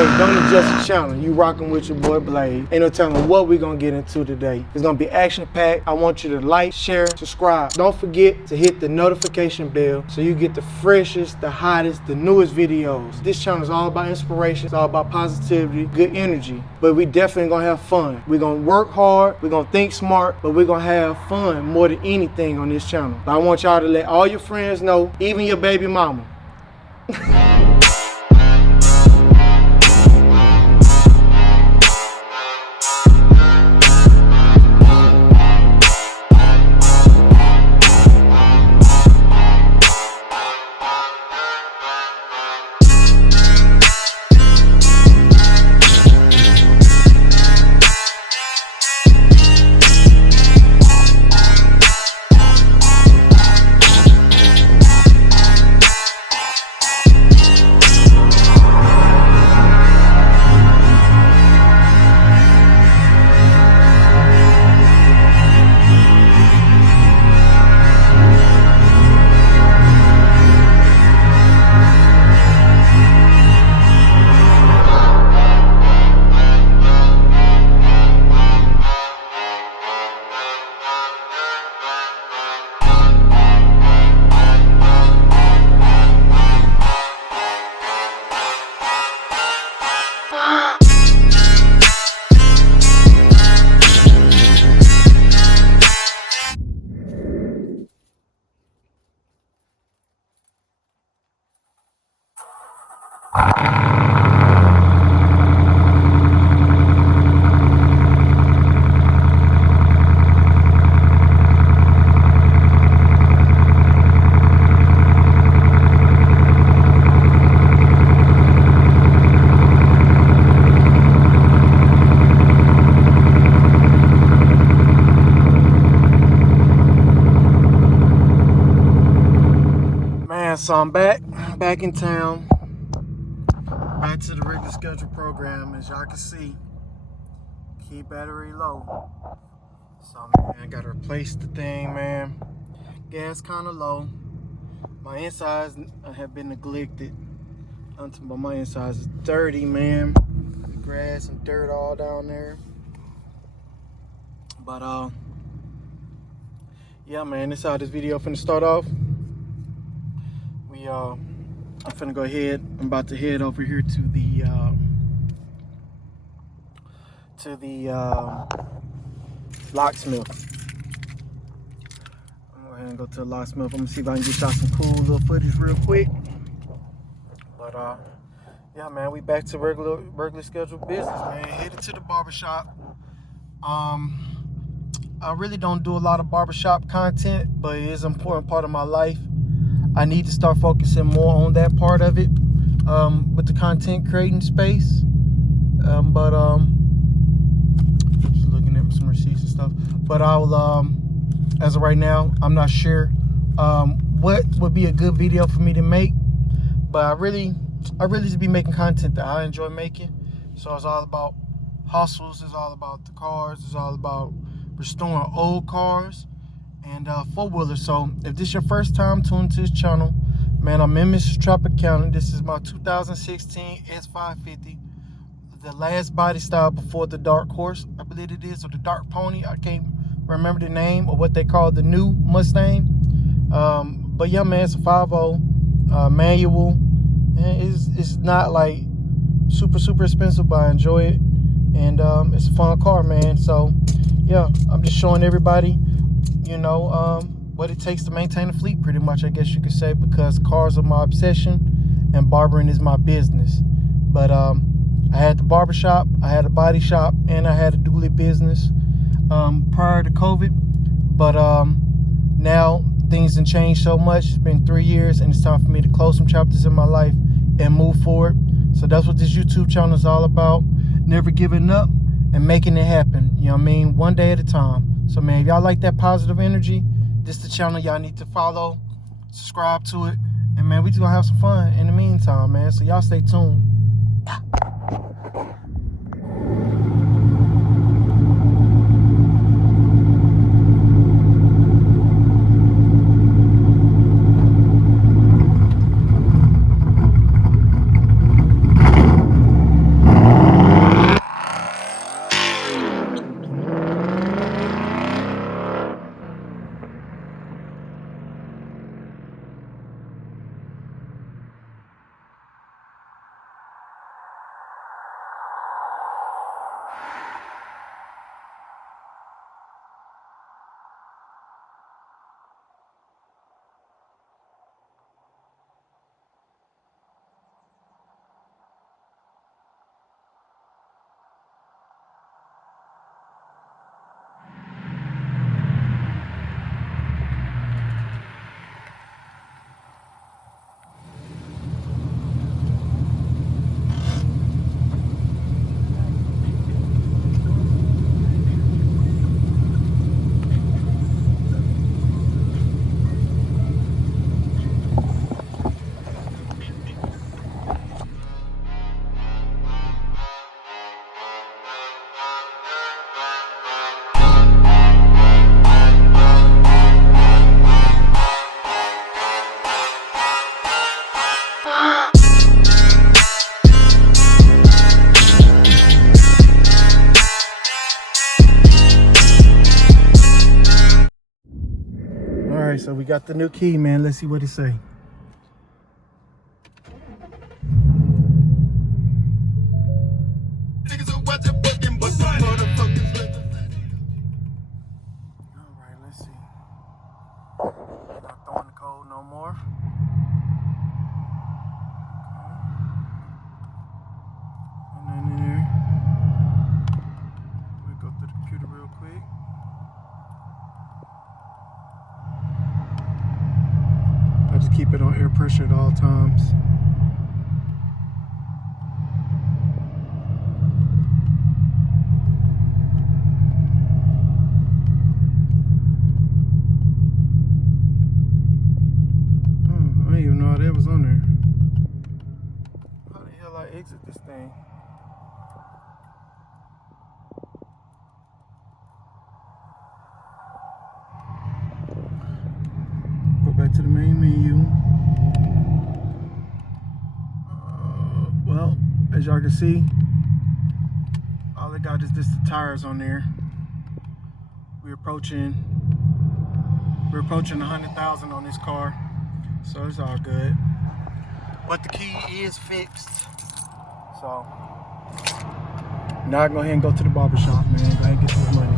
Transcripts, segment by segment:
Hey, don't adjust the channel. You rocking with your boy Blade. Ain't no telling what we gonna get into today. It's gonna be action-packed. I want you to like, share, subscribe. Don't forget to hit the notification bell so you get the freshest, the hottest, the newest videos. This channel is all about inspiration. It's all about positivity, good energy. But we definitely gonna have fun. We're gonna work hard. We're gonna think smart, but we're gonna have fun more than anything on this channel. But I want y'all to let all your friends know, even your baby mama. So I'm back in town, back to the regular schedule program. As y'all can see, keep battery low. So man, I gotta replace the thing, man. Gas kind of low. My insides have been neglected. My insides is dirty, man. Grass and dirt all down there. But yeah, man, this is how this video finna start off. I'm finna go ahead. I'm about to head over here to the locksmith. I'm gonna go ahead and go to the locksmith. I'm gonna see if I can get y'all some cool little footage real quick. But yeah, man, we back to regular scheduled business, man. Headed to the barbershop. I really don't do a lot of barbershop content, but it is an important part of my life. I need to start focusing more on that part of it with the content creating space. Just looking at some receipts and stuff. But I'll, as of right now, I'm not sure what would be a good video for me to make. But I really just be making content that I enjoy making. So it's all about hustles. It's all about the cars. It's all about restoring old cars and four-wheelers. So if this is your first time tuning to this channel, man, I'm in Mrs. Troubleshooting. This is my 2016 S550, the last body style before the Dark Horse, I believe it is, or the Dark Pony. I can't remember the name or what they call the new Mustang. But yeah, man, it's a 5.0 manual, and it's not like super expensive, but I enjoy it, and it's a fun car, man. So yeah, I'm just showing everybody, you know, what it takes to maintain a fleet, pretty much, I guess you could say, because cars are my obsession and barbering is my business. But I had the barbershop, I had a body shop, and I had a dually business prior to COVID. But now things have changed so much. It's been 3 years, and it's time for me to close some chapters in my life and move forward. So that's what this YouTube channel is all about. Never giving up and making it happen. You know what I mean? One day at a time. So man, if y'all like that positive energy, this is the channel y'all need to follow, subscribe to it, and man, we just gonna have some fun in the meantime, man. So y'all stay tuned. So we got the new key, man. Let's see what it say. Alright, let's see. Not throwing the code no more. Okay. And then in there. We'll go through the computer real quick. I just keep it on air pressure at all times. I didn't even know that was on there. How the hell I exit this thing? Go back to the main menu. Well, as y'all can see, all I got is just the tires on there. We're approaching 100,000 on this car, so it's all good. But the key is fixed, so now I go ahead and go to the barber shop, man. Go ahead and get some money.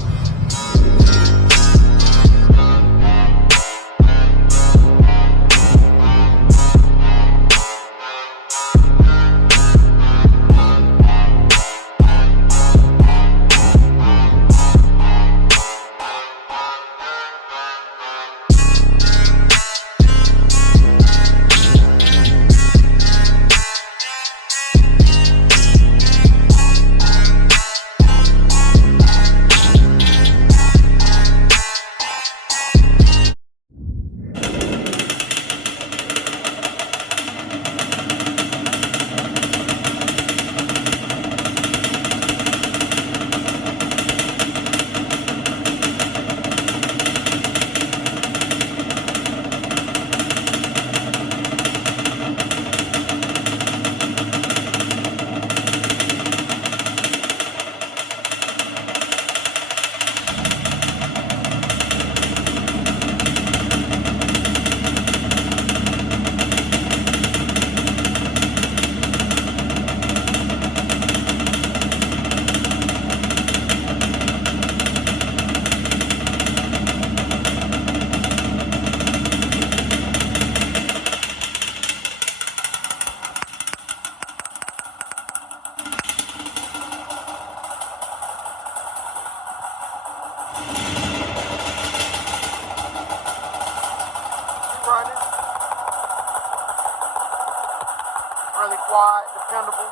Really quiet, dependable,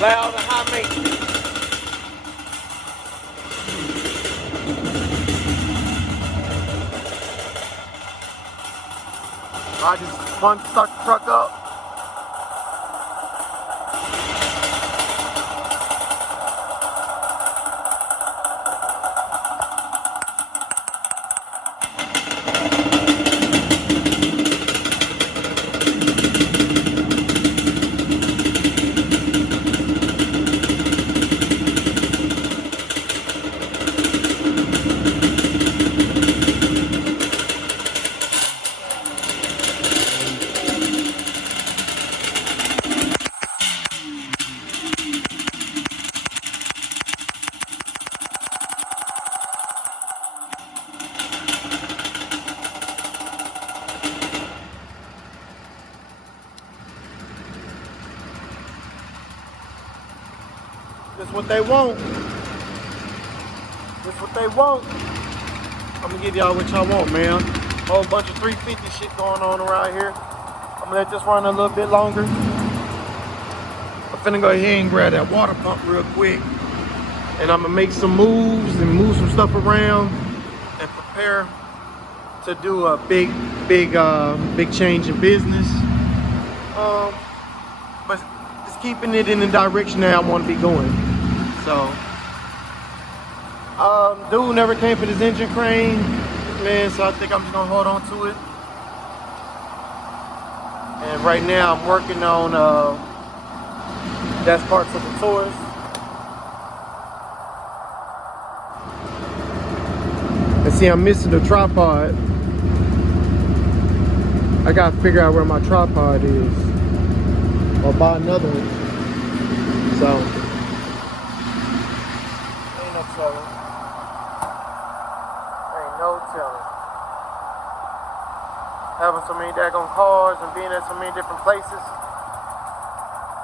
loud and high maintenance. I just want to start the truck up. That's what they want. That's what they want. I'm gonna give y'all what y'all want, man. Whole bunch of 350 shit going on around here. I'm gonna let this run a little bit longer. I'm finna go ahead and grab that water pump real quick. And I'm gonna make some moves and move some stuff around and prepare to do a big change in business. But just keeping it in the direction that I want to be going. So, dude never came for this engine crane, man, so I think I'm just gonna hold on to it. And right now I'm working on that's parts of the Taurus. And see, I'm missing the tripod. I gotta figure out where my tripod is, or buy another one. So, ain't no telling. Ain't no telling. Having so many daggone cars and being at so many different places.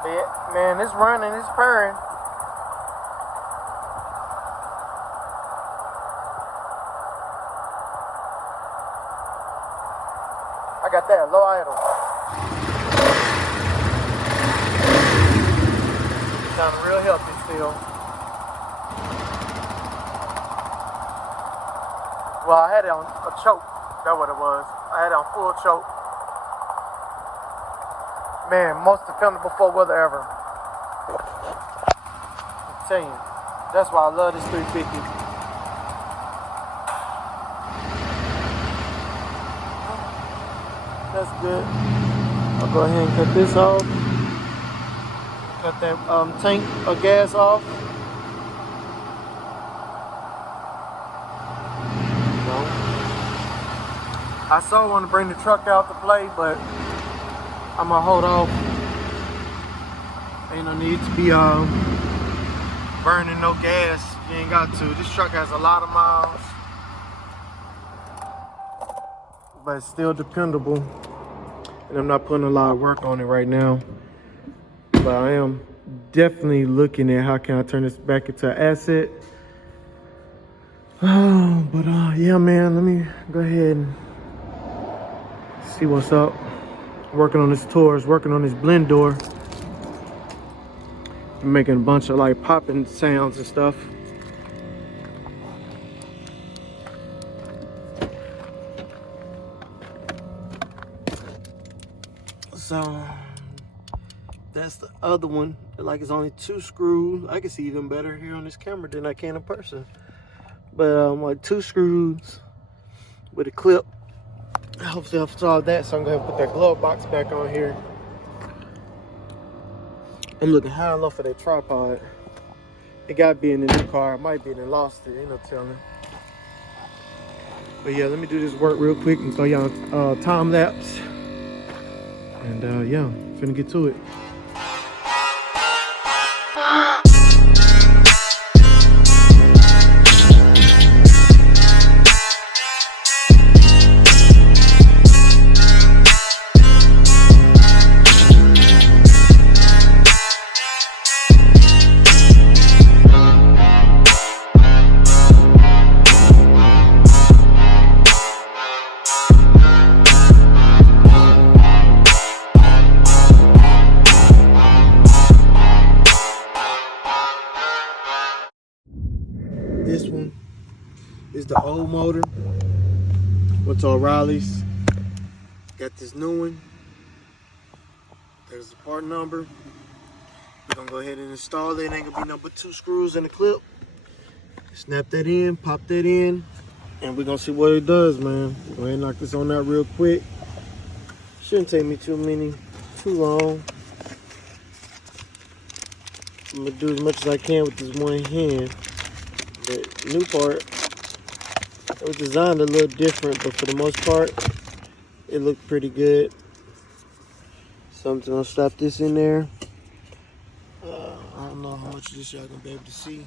Yeah, man, it's running, it's purring. I got that low idle. Sounding real healthy still. Well, I had it on a choke. That's what it was. I had it on full choke. Man, most dependable four-wheeler ever. I'm telling you, that's why I love this 350. That's good. I'll go ahead and cut this off. Cut that tank of gas off. I so want to bring the truck out to play, but I'm gonna hold off. Ain't no need to be burning no gas. You ain't got to. This truck has a lot of miles, but it's still dependable. And I'm not putting a lot of work on it right now. But I am definitely looking at how can I turn this back into an asset. Yeah, man, let me go ahead and see what's up. Working on this Taurus, working on this blend door. I'm making a bunch of like popping sounds and stuff. So that's the other one. Like it's only 2 screws. I can see even better here on this camera than I can in person. But like 2 screws with a clip. Hopefully I'll solve that. So I'm gonna put that glove box back on here. I'm looking high and low for that tripod. It gotta be in the new car. It might be in the lost it. Ain't no telling. But yeah, let me do this work real quick and throw y'all time lapse. And yeah, finna get to it. This one is the old motor. Went to O'Reilly's. Got this new one. There's the part number. We're gonna go ahead and install it. Ain't gonna be number 2 screws in the clip. Snap that in, pop that in, and we're gonna see what it does, man. Go ahead and knock this on out real quick. Shouldn't take me too long. I'm gonna do as much as I can with this one hand. The new part, it was designed a little different, but for the most part, it looked pretty good. So I'm just gonna slap this in there. I don't know how much of this y'all gonna be able to see.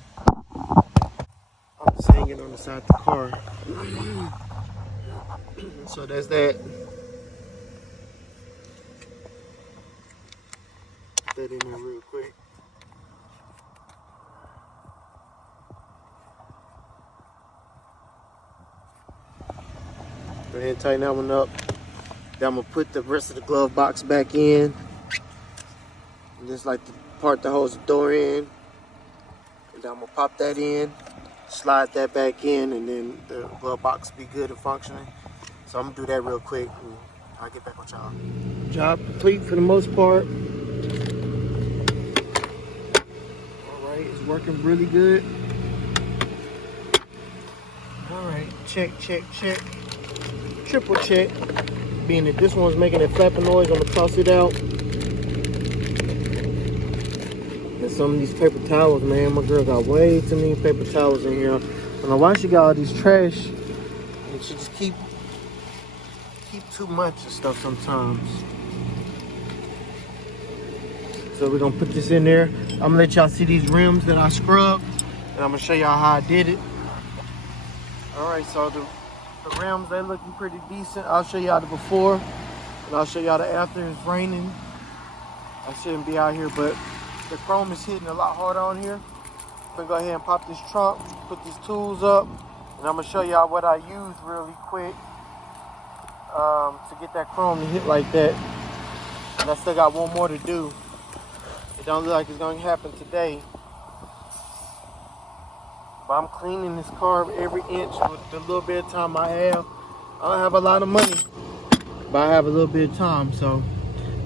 I'm just hanging on the side of the car. So that's that. Put that in there real quick. Go ahead and tighten that one up. Then I'm gonna put the rest of the glove box back in. And just like the part that holds the door in. And then I'm gonna pop that in, slide that back in, and then the glove box will be good and functioning. So I'm gonna do that real quick and I'll get back with y'all. Job complete for the most part. Alright, it's working really good. Alright, check. Triple check. Being that this one's making that flapping noise, I'm gonna toss it out. And some of these paper towels, man, my girl got way too many paper towels in here. I don't know why she got all these trash keep too much of stuff sometimes. So we're gonna put this in there. I'm gonna let y'all see these rims that I scrubbed, and I'm gonna show y'all how I did it. All right, so the rims, they're looking pretty decent. I'll show y'all the before, and I'll show y'all the after. It's raining. I shouldn't be out here, but the chrome is hitting a lot harder on here. I'm gonna go ahead and pop this trunk, put these tools up, and I'm gonna show y'all what I used really quick to get that chrome to hit like that. And I still got one more to do. It don't look like it's gonna happen today. But I'm cleaning this car every inch with the little bit of time I have. I don't have a lot of money, but I have a little bit of time. So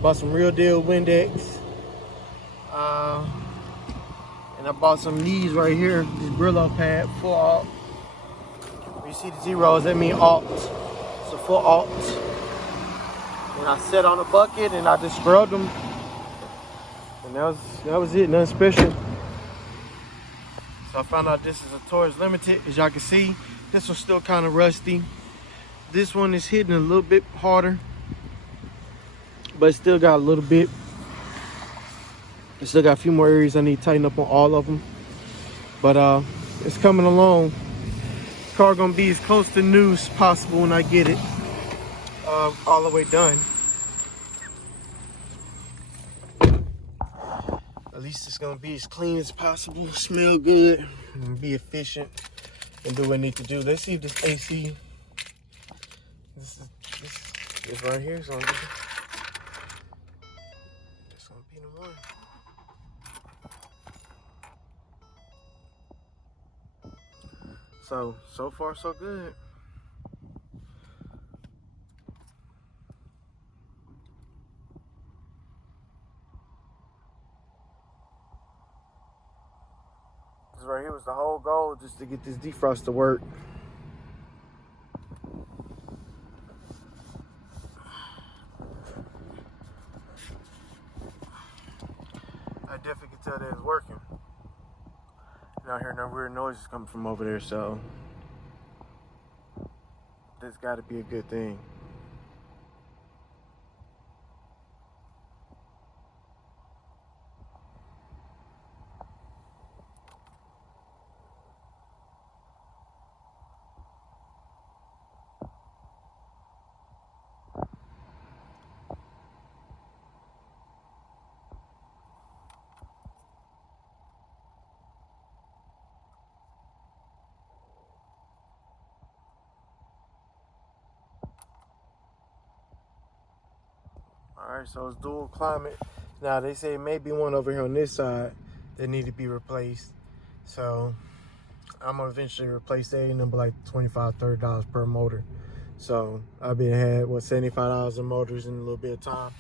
bought some real deal Windex. And I bought some knees right here, this Brillo pad, full alt. When you see the zeros, that means alt. It's a full alt. And I set on a bucket and I just scrubbed them. And that was it, nothing special. So I found out this is a Taurus Limited. As y'all can see, this one's still kind of rusty. This one is hitting a little bit harder, but it still got a little bit. I still got a few more areas I need to tighten up on all of them. But it's coming along. Car gonna be as close to new as possible when I get it all the way done. At least it's gonna be as clean as possible, smell good, and be efficient, and do what I need to do. Let's see if this AC, this right here is gonna be the one. So far so good. This right here was the whole goal, just to get this defrost to work. I definitely can tell that it's working. I don't hear no weird noises coming from over there, so that's got to be a good thing. All right, so it's dual climate. Now they say maybe one over here on this side that need to be replaced. So I'm gonna eventually replace that, number like $25, $30 per motor. So I've been had what, $75 in motors in a little bit of time.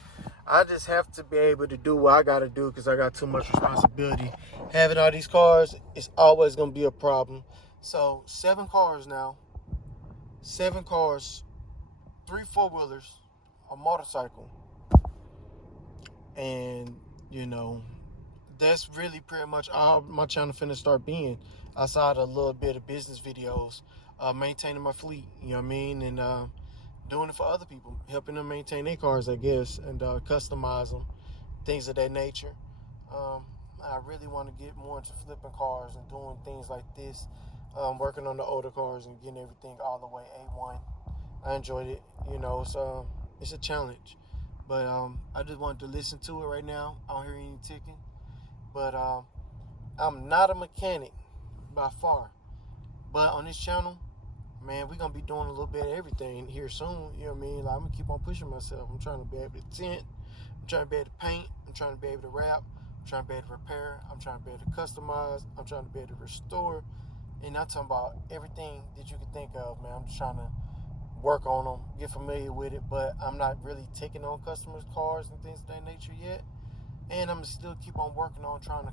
I just have to be able to do what I gotta do because I got too much responsibility. Having all these cars, it's always gonna be a problem. So 7 cars now, 7 cars, 3 4-wheelers, a motorcycle. And you know, that's really pretty much all my channel finna start being, outside a little bit of business videos, maintaining my fleet, you know what I mean, and doing it for other people, helping them maintain their cars, I guess, and customize them, things of that nature. I really want to get more into flipping cars and doing things like this, working on the older cars and getting everything all the way A1. I enjoyed it, you know, so it's a challenge. But I just wanted to listen to it right now. I don't hear any ticking. But I'm not a mechanic by far. But on this channel, man, we're going to be doing a little bit of everything here soon. You know what I mean? Like, I'm going to keep on pushing myself. I'm trying to be able to tint. I'm trying to be able to paint. I'm trying to be able to wrap. I'm trying to be able to repair. I'm trying to be able to customize. I'm trying to be able to restore. And I'm talking about everything that you can think of, man. I'm just trying to work on them, get familiar with it, but I'm not really taking on customers' cars and things of that nature yet. And I'm still keep on working on trying to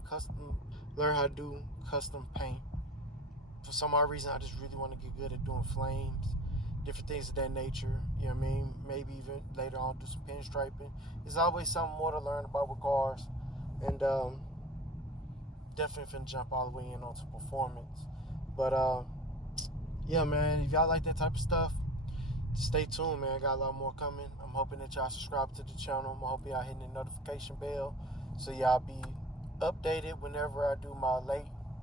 learn how to do custom paint. For some odd reason, I just really want to get good at doing flames, different things of that nature. You know what I mean? Maybe even later on do some pinstriping. There's always something more to learn about with cars, and definitely finna jump all the way in onto performance. But yeah, man, if y'all like that type of stuff, stay tuned, man. I got a lot more coming. I'm hoping that y'all subscribe to the channel. I hope y'all hitting the notification bell so y'all be updated whenever I do my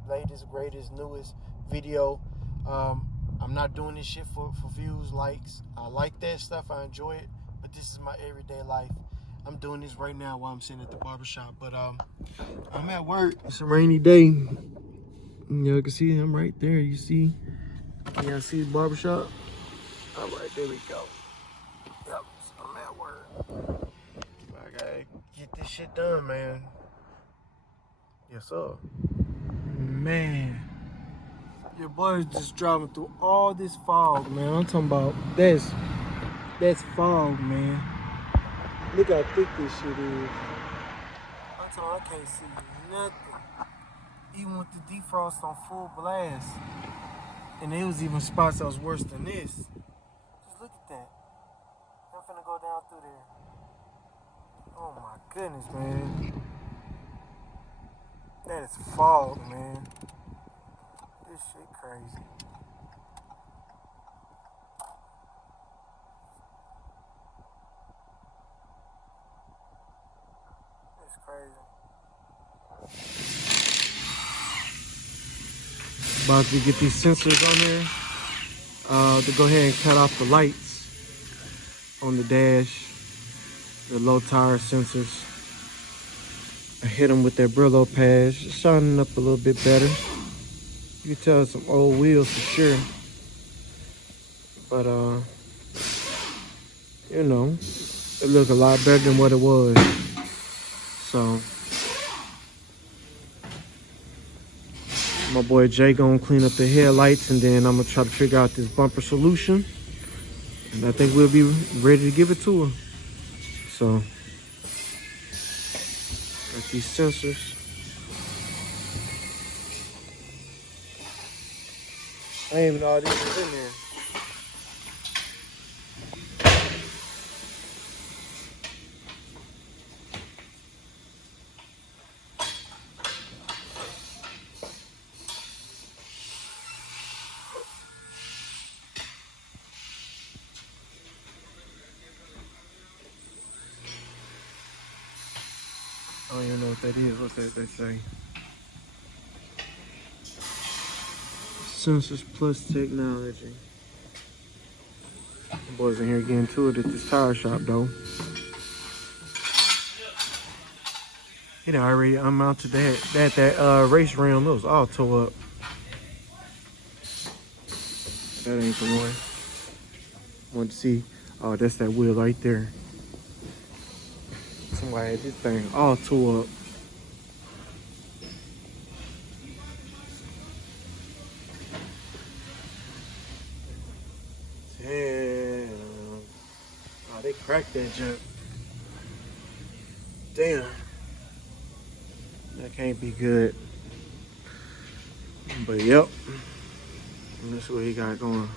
latest, greatest, newest video. I'm not doing this shit for views, likes. I like that stuff. I enjoy it, but this is my everyday life. I'm doing this right now while I'm sitting at the barbershop. But I'm at work. It's a rainy day. You can see him right there. You see? Y'all see the barbershop? All right, there we go. Yep, I'm at work. I gotta get this shit done, man. Yes, sir. Man, your boy's just driving through all this fog, man. I'm talking about that's fog, man. Look how thick this shit is. I'm talking, I can't see nothing. Even with the defrost on full blast. And there was even spots that was worse than this. Just look at that. I'm finna go down through there. Oh my goodness, man. That is fog, man. This shit crazy. It's crazy. About to get these sensors on there to go ahead and cut off the lights on the dash, the low tire sensors. I hit them with that Brillo pads, shining up a little bit better. You can tell it's some old wheels for sure, but you know, it look a lot better than what it was. So my boy Jay gonna clean up the headlights, and then I'm gonna try to figure out this bumper solution, and I think we'll be ready to give it to her. So got these sensors. I didn't even know all these was in there. I don't even know what that is. What's that they say? Sensors Plus technology. The boys in here getting to it at this tire shop though. He done already unmounted that race rim. It was all tore up. That ain't the one. Want to see? Oh, that's that wheel right there. Somebody had this thing all tore up. Damn. Oh, they cracked that junk. Damn. That can't be good. But yep. And that's what he got going.